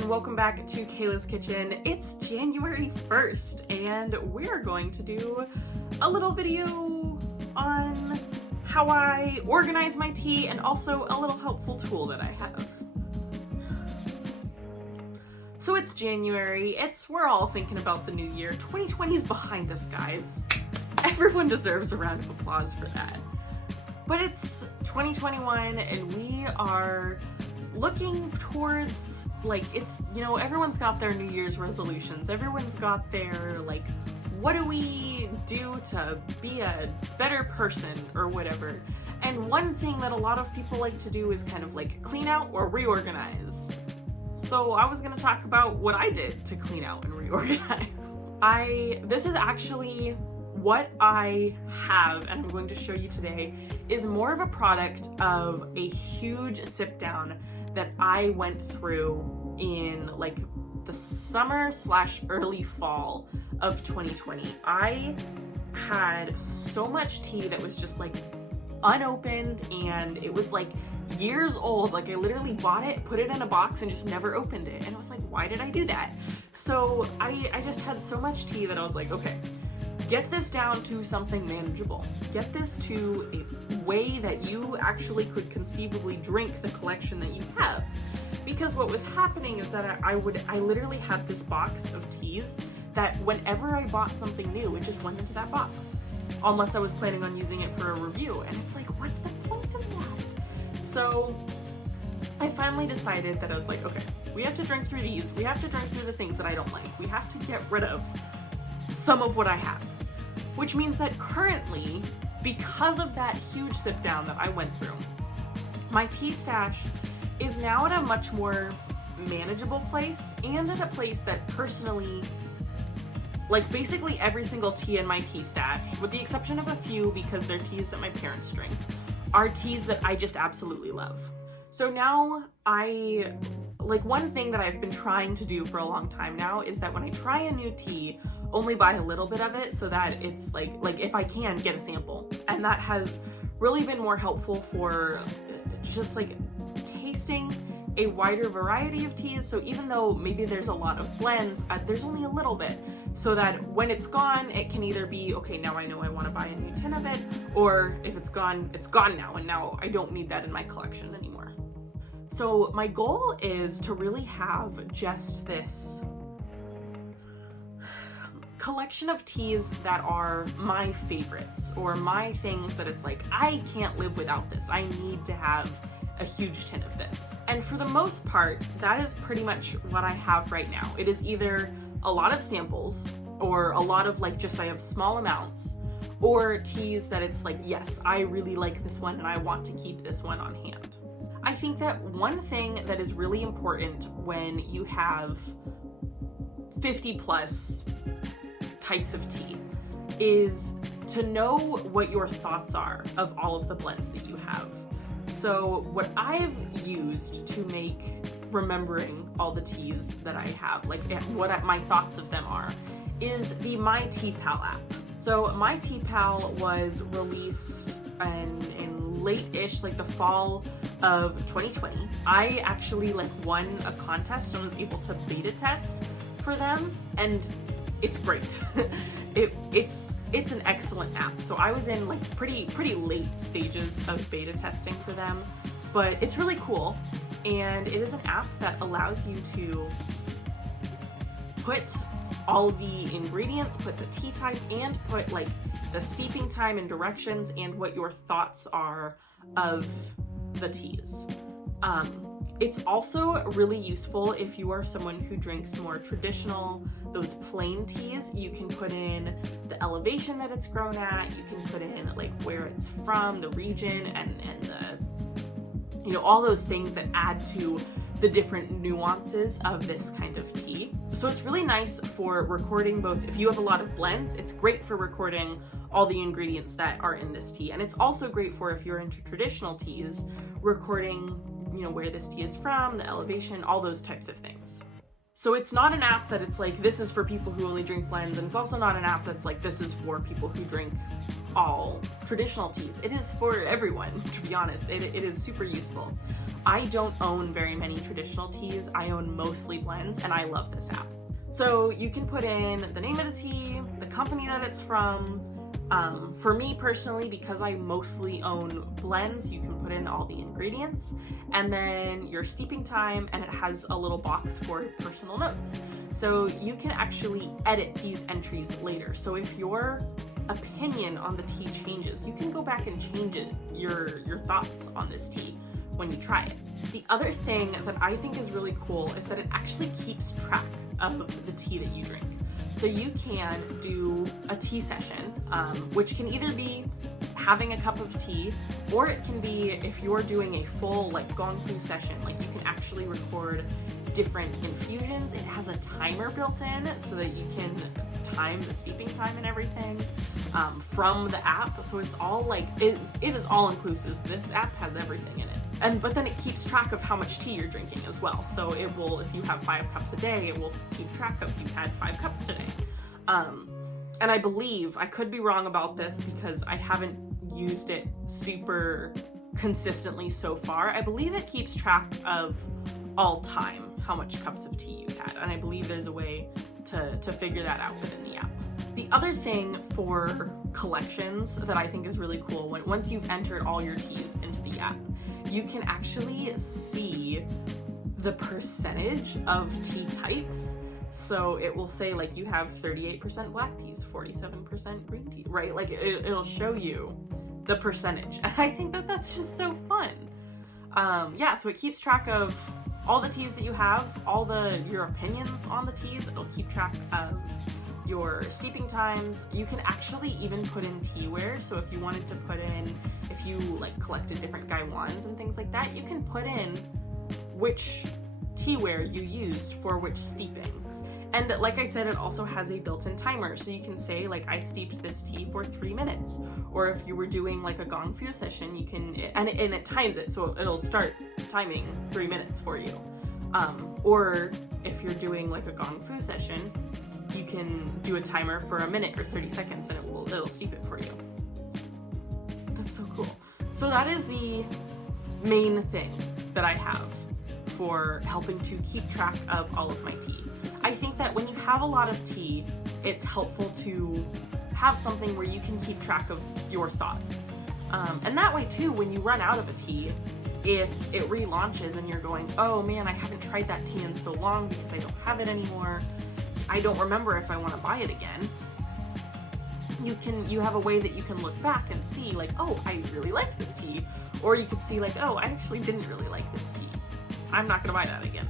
and welcome back to Kayla's Kitchen. It's January 1st and we're going to do a little video on how I organize my tea and also a little helpful tool that I have. So it's January, we're all thinking about the new year. 2020 is behind us, guys. Everyone deserves a round of applause for that. But it's 2021 and we are looking towards, everyone's got their New Year's resolutions. Everyone's got their, what do we do to be a better person or whatever. And one thing that a lot of people like to do is kind of clean out or reorganize. So I was gonna talk about what I did to clean out and reorganize. This is actually what I have, and I'm going to show you today, is more of a product of a huge sit down that I went through in the summer / early fall of 2020. I had so much tea that was just unopened, and it was years old. I literally bought it, put it in a box, and just never opened it. And I was like, why did I do that? So I just had so much tea that I was like, okay, get this down to something manageable. Get this to a way that you actually could conceivably drink the collection that you have. Because what was happening is that I literally had this box of teas that whenever I bought something new, it just went into that box. Unless I was planning on using it for a review. And it's what's the point of that? So I finally decided that I was like, okay, we have to drink through these. We have to drink through the things that I don't like. We have to get rid of some of what I have. Which means that currently, because of that huge sit down that I went through, my tea stash is now at a much more manageable place, and at a place that personally, basically every single tea in my tea stash, with the exception of a few because they're teas that my parents drink, are teas that I just absolutely love. So now one thing that I've been trying to do for a long time now is that when I try a new tea, only buy a little bit of it so that it's if I can, get a sample. And that has really been more helpful for just tasting a wider variety of teas. So even though maybe there's a lot of blends, there's only a little bit, so that when it's gone, it can either be, okay, now I know I want to buy a new tin of it, or if it's gone now, and now I don't need that in my collection anymore. So my goal is to really have just this collection of teas that are my favorites, or my things that it's I can't live without this. I need to have a huge tin of this. And for the most part, that is pretty much what I have right now. It is either a lot of samples, or a lot of I have small amounts, or teas that it's yes, I really like this one and I want to keep this one on hand. I think that one thing that is really important when you have 50 plus types of tea is to know what your thoughts are of all of the blends that you have. So what I've used to make remembering all the teas that I have, what my thoughts of them are, is the My TeaPal app. So My TeaPal was released in late-ish, the fall of 2020. I actually won a contest and was able to beta test for them, and it's great. It's an excellent app. So I was in pretty late stages of beta testing for them, but it's really cool. And it is an app that allows you to put all the ingredients, put the tea type, and put the steeping time and directions and what your thoughts are of the teas. It's also really useful if you are someone who drinks more traditional, those plain teas. You can put in the elevation that it's grown at, you can put in where it's from, the region, and the, all those things that add to the different nuances of this kind of tea. So it's really nice for recording both. If you have a lot of blends, it's great for recording all the ingredients that are in this tea. And it's also great for, if you're into traditional teas, recording where this tea is from, the elevation, all those types of things. So it's not an app that it's this is for people who only drink blends, and it's also not an app that's this is for people who drink all traditional teas. It is for everyone, to be honest. It is super useful. I don't own very many traditional teas. I own mostly blends, and I love this app. So you can put in the name of the tea, the company that it's from. For me personally, because I mostly own blends, you can put in all the ingredients, and then your steeping time, and it has a little box for personal notes. So you can actually edit these entries later. So if your opinion on the tea changes, you can go back and change it, your thoughts on this tea when you try it. The other thing that I think is really cool is that it actually keeps track of the tea that you drink. So you can do a tea session, which can either be having a cup of tea, or it can be if you're doing a full like gong fu session, like you can actually record different infusions. It has a timer built in so that you can time the steeping time and everything from the app. So it's all like, it is all inclusive. This app has everything in it. But then it keeps track of how much tea you're drinking as well. So it will, if you have 5 cups a day, it will keep track of you've had 5 cups today. And I believe, I could be wrong about this because I haven't used it super consistently so far. I believe it keeps track of all time, how much cups of tea you've had. And I believe there's a way to figure that out within the app. The other thing for collections that I think is really cool, once you've entered all your teas into the app, you can actually see the percentage of tea types. So it will say like you have 38% black teas, 47% green tea, right? Like it'll show you the percentage. And I think that that's just so fun. Yeah, so it keeps track of all the teas that you have, all your opinions on the teas. It'll keep track of your steeping times. You can actually even put in teaware. So if you wanted to put in, if you like collected different gaiwans and things like that, you can put in which teaware you used for which steeping. And like I said, it also has a built-in timer. So you can say like, I steeped this tea for 3 minutes. Or if you were doing like a gong fu session, you can, and it times it. So it'll start timing 3 minutes for you. Or if you're doing like a gong fu session, you can do a timer for 1 minute or 30 seconds and it'll steep it for you. That's so cool. So that is the main thing that I have for helping to keep track of all of my tea. I think that when you have a lot of tea, it's helpful to have something where you can keep track of your thoughts. And that way too, when you run out of a tea, if it relaunches and you're going, oh man, I haven't tried that tea in so long because I don't have it anymore, I don't remember if I want to buy it again, you have a way that you can look back and see like, oh, I really like this tea. Or you could see like, oh, I actually didn't really like this tea. I'm not gonna buy that again.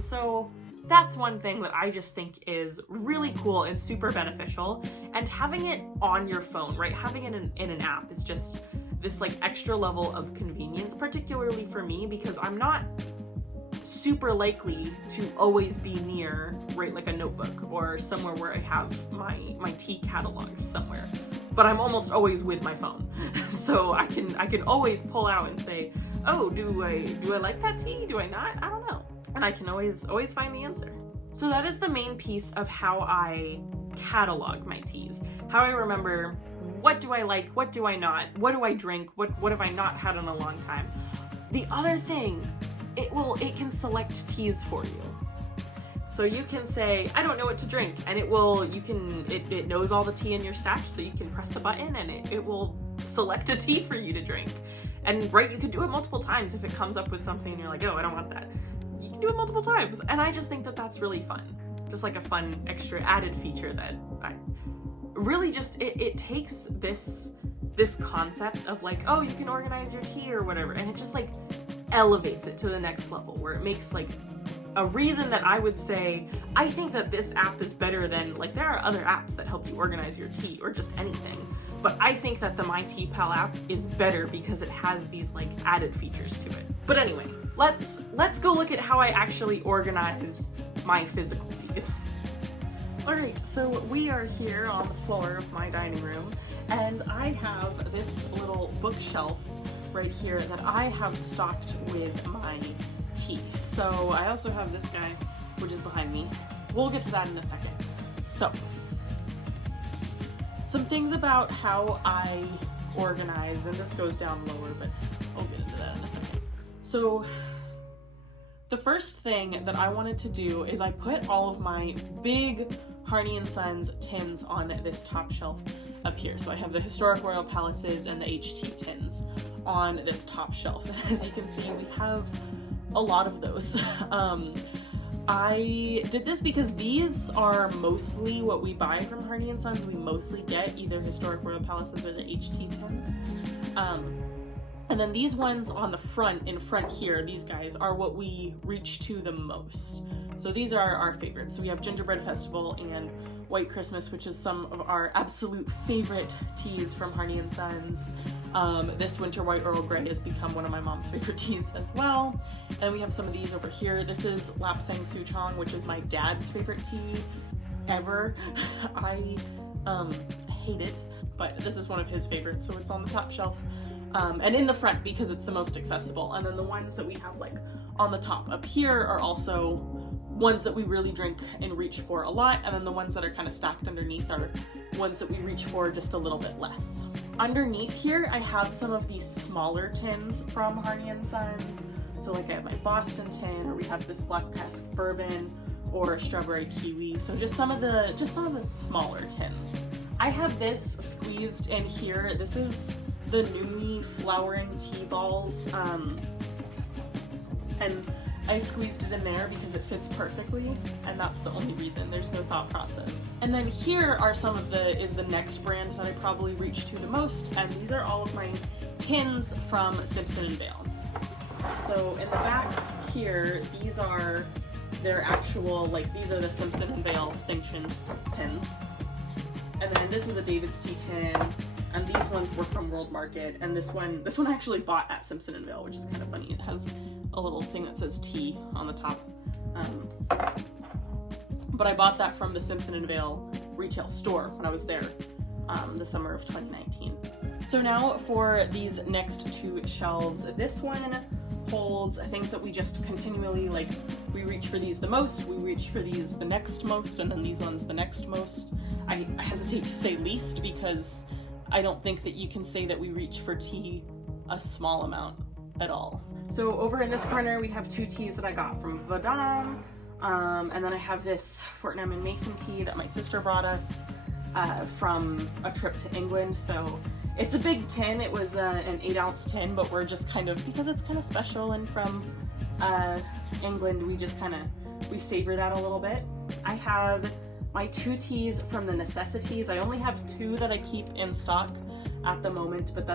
So that's one thing that I just think is really cool and super beneficial. And having it on your phone, right? Having it in an app is just this like extra level of convenience, particularly for me, because I'm not super likely to always be near, right, like a notebook or somewhere where I have my tea catalog somewhere. But I'm almost always with my phone. So I can always pull out and say, oh, do I like that tea? Do I not? I don't know. And I can always find the answer. So that is the main piece of how I catalog my teas. How I remember, what do I like? What do I not? What do I drink? What have I not had in a long time? The other thing, it can select teas for you. So you can say, I don't know what to drink, and it knows all the tea in your stash, so you can press a button and it will select a tea for you to drink. And right, you could do it multiple times if it comes up with something and you're like, oh, I don't want that. You can do it multiple times. And I just think that that's really fun. Just like a fun extra added feature that I really just, it takes this concept of like, oh, you can organize your tea or whatever, and it just like elevates it to the next level, where it makes like a reason that I would say, I think that this app is better than, like, there are other apps that help you organize your tea or just anything, but I think that the My TeaPal app is better because it has these like added features to it. But anyway, let's go look at how I actually organize my physical teas. Alright, so we are here on the floor of my dining room, and I have this little bookshelf right here that I have stocked with my tea. So I also have this guy, which is behind me. We'll get to that in a second. So, some things about how I organize, and this goes down lower, but I'll get into that in a second. So the first thing that I wanted to do is I put all of my big Harney & Sons tins on this top shelf up here. So I have the Historic Royal Palaces and the HT tins on this top shelf. As you can see, we have a lot of those. I did this because these are mostly what we buy from Harney & Sons. We mostly get either Historic Royal Palaces or the HT tins. And then these ones on the front, in front here, these guys are what we reach to the most. So these are our favorites. So we have Gingerbread Festival and White Christmas, which is some of our absolute favorite teas from Harney & Sons. This Winter White Earl Grey has become one of my mom's favorite teas as well. And we have some of these over here. This is Lapsang Souchong, which is my dad's favorite tea ever. I hate it, but this is one of his favorites, so it's on the top shelf. And in the front because it's the most accessible. And then the ones that we have like on the top up here are also ones that we really drink and reach for a lot. And then the ones that are kind of stacked underneath are ones that we reach for just a little bit less. Underneath here, I have some of these smaller tins from Harney & Sons. So like I have my Boston tin, or we have this Black Cask Bourbon, or Strawberry Kiwi. So just some of the smaller tins. I have this squeezed in here. This is the Numi flowering tea balls, and I squeezed it in there because it fits perfectly, and that's the only reason. There's no thought process. And then here are is the next brand that I probably reach to the most, and these are all of my tins from Simpson & Bale. So in the back here, these are their actual, these are the Simpson & Bale sanctioned tins. And then this is a David's Tea tin, and these ones were from World Market, and this one I actually bought at Simpson & Bale, which is kind of funny. It has a little thing that says tea on the top. But I bought that from the Simpson & Bale retail store when I was there the summer of 2019. So now for these next two shelves, this one holds things that we just continually, we reach for these the most, we reach for these the next most, and then these ones the next most. I hesitate to say least because I don't think that you can say that we reach for tea a small amount at all. So over in this corner, we have two teas that I got from Vadam, and then I have this Fortnum and Mason tea that my sister brought us from a trip to England. So it's a big tin. It was an 8-ounce tin, but we're just because it's kind of special and from England, we savor that a little bit. I have my two teas from the Necessities. I only have two that I keep in stock at the moment, but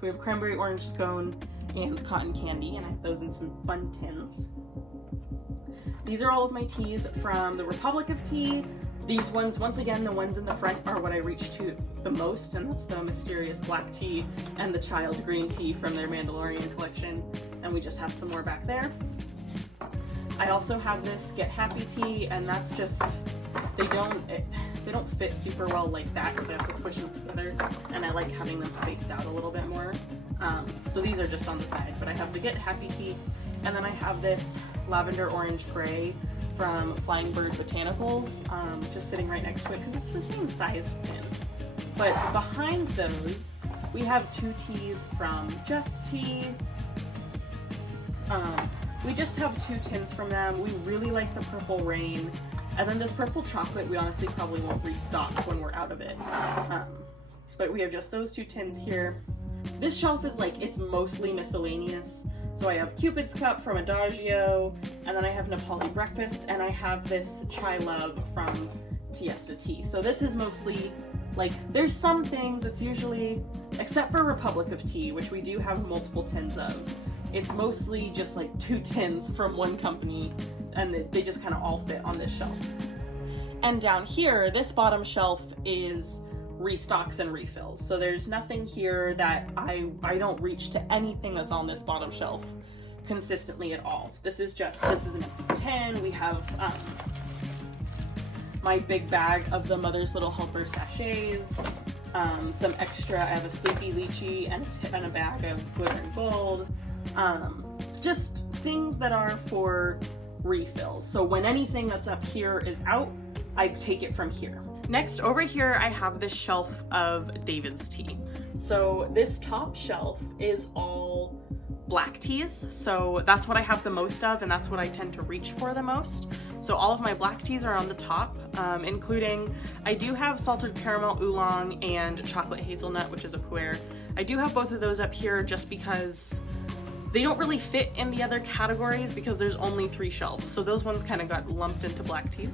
we have Cranberry Orange Scone and Cotton Candy, and I have those in some fun tins. These are all of my teas from the Republic of Tea. These ones, once again, the ones in the front are what I reach to the most, and that's the Mysterious Black Tea and the Child Green Tea from their Mandalorian collection, and we just have some more back there. I also have this Get Happy tea, and that's just, they don't fit super well like that because I have to squish them together, and I like having them spaced out a little bit more. So these are just on the side, but I have the Get Happy tea, and then I have this Lavender Orange Gray from Flying Bird Botanicals, just sitting right next to it because it's the same size tin. But behind those, we have two teas from Just Tea. We just have two tins from them. We really like the Purple Rain. And then this Purple Chocolate, we honestly probably won't restock when we're out of it. But we have just those two tins here. This shelf is it's mostly miscellaneous. So I have Cupid's Cup from Adagio, and then I have Nepali Breakfast, and I have this Chai Love from Tiesta Tea. So this is mostly, there's some things, it's usually, except for Republic of Tea, which we do have multiple tins of, it's mostly just two tins from one company, and they just kind of all fit on this shelf. And down here, this bottom shelf is restocks and refills. So there's nothing here that I don't reach to anything that's on this bottom shelf consistently at all. This is an empty tin. We have my big bag of the Mother's Little Helper sachets, some extra, I have a Sleepy Lychee and a bag of Glitter and Gold, just things that are for refills. So when anything that's up here is out, I take it from here. Next, over here, I have this shelf of David's Tea. So this top shelf is all black teas. So that's what I have the most of, and that's what I tend to reach for the most. So all of my black teas are on the top, including, I do have salted caramel oolong and chocolate hazelnut, which is a pu'er. I do have both of those up here just because they don't really fit in the other categories because there's only 3 shelves. So those ones kind of got lumped into black teas.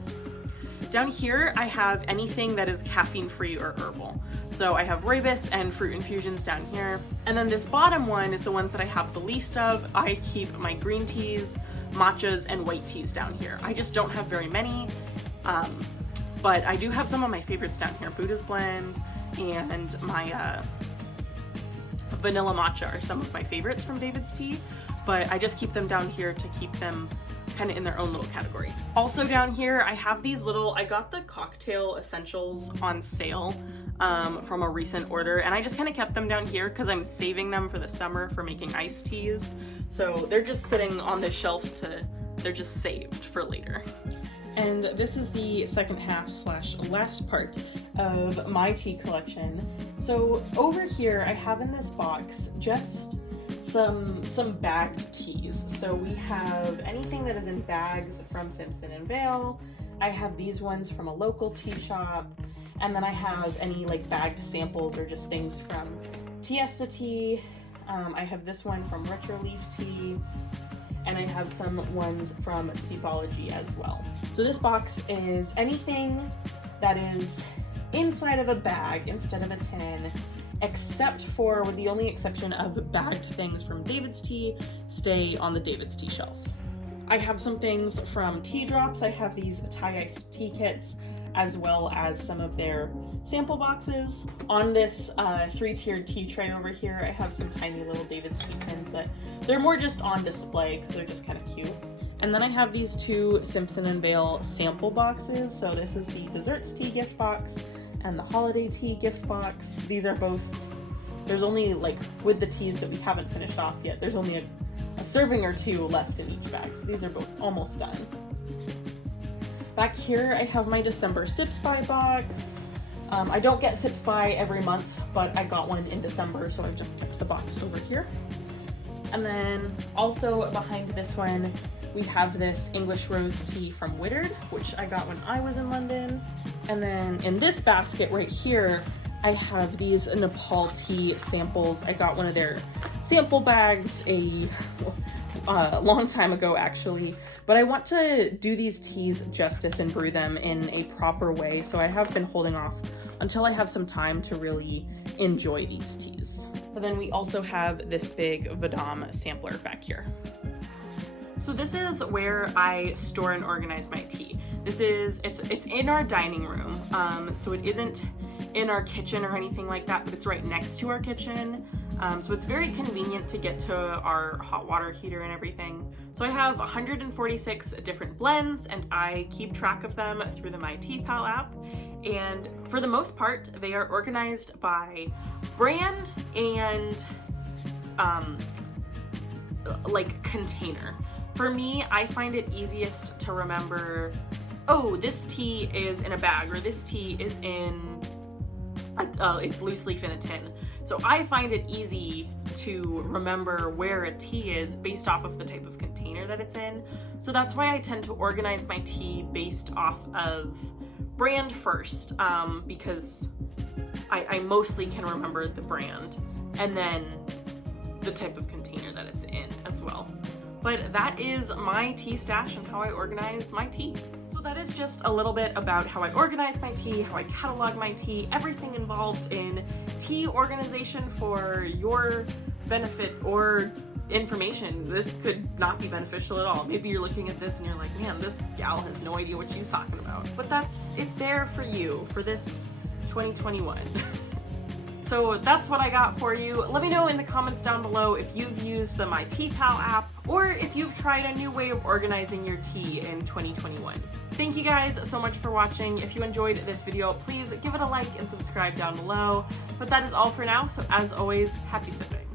Down here, I have anything that is caffeine-free or herbal. So I have rooibos and fruit infusions down here. And then this bottom one is the ones that I have the least of. I keep my green teas, matchas, and white teas down here. I just don't have very many, but I do have some of my favorites down here. Buddha's Blend and my vanilla matcha are some of my favorites from David's Tea, but I just keep them down here to keep them kind of in their own little category. Also down here, I have these little, I got the cocktail essentials on sale from a recent order, and I just kind of kept them down here because I'm saving them for the summer for making iced teas. So they're just sitting on this shelf they're just saved for later. And this is the second half / last part of my tea collection. So over here, I have in this box just some bagged teas. So we have anything that is in bags from Simpson & Vale. I have these ones from a local tea shop. And then I have any like bagged samples or just things from Tiesta Tea. I have this one from Retro Leaf Tea. And I have some ones from Seapology as well. So this box is anything that is inside of a bag instead of a tin, except for, with the only exception of bagged things from David's Tea, stay on the David's Tea shelf. I have some things from Tea Drops. I have these Thai iced tea kits, as well as some of their sample boxes. On this 3-tiered tea tray over here, I have some tiny little David's Tea tins that they're more just on display because they're just kind of cute. And then I have these 2 Simpson & Vale sample boxes. So this is the Desserts Tea gift box and the Holiday Tea gift box. These are both, there's only, like, with the teas that we haven't finished off yet, there's only a serving or 2 left in each bag. So these are both almost done. Back here, I have my December Sips By box. I don't get Sips By every month, but I got one in December, so I just kept the box over here. And then also behind this one, we have this English Rose Tea from Whittard, which I got when I was in London. And then in this basket right here, I have these Nepal tea samples. I got one of their sample bags a long time ago, actually, but I want to do these teas justice and brew them in a proper way, so I have been holding off until I have some time to really enjoy these teas. But then we also have this big Vadam sampler back here. So this is where I store and organize my tea. It's in our dining room, so it isn't in our kitchen or anything like that, but it's right next to our kitchen. So it's very convenient to get to our hot water heater and everything. So I have 146 different blends, and I keep track of them through the My TeaPal app. And for the most part, they are organized by brand and like container. For me, I find it easiest to remember, oh, this tea is in a bag, or this tea is in, it's loose leaf in a tin. So I find it easy to remember where a tea is based off of the type of container that it's in. So that's why I tend to organize my tea based off of brand first, because I mostly can remember the brand and then the type of container that it's in as well. But that is my tea stash and how I organize my tea. So that is just a little bit about how I organize my tea, how I catalog my tea, everything involved in tea organization for your benefit or information. This could not be beneficial at all. Maybe you're looking at this and you're like, man, this gal has no idea what she's talking about. But it's there for you for this 2021. So that's what I got for you. Let me know in the comments down below if you've used the My TeaPal app or if you've tried a new way of organizing your tea in 2021. Thank you guys so much for watching. If you enjoyed this video, please give it a like and subscribe down below. But that is all for now, so as always, happy sipping.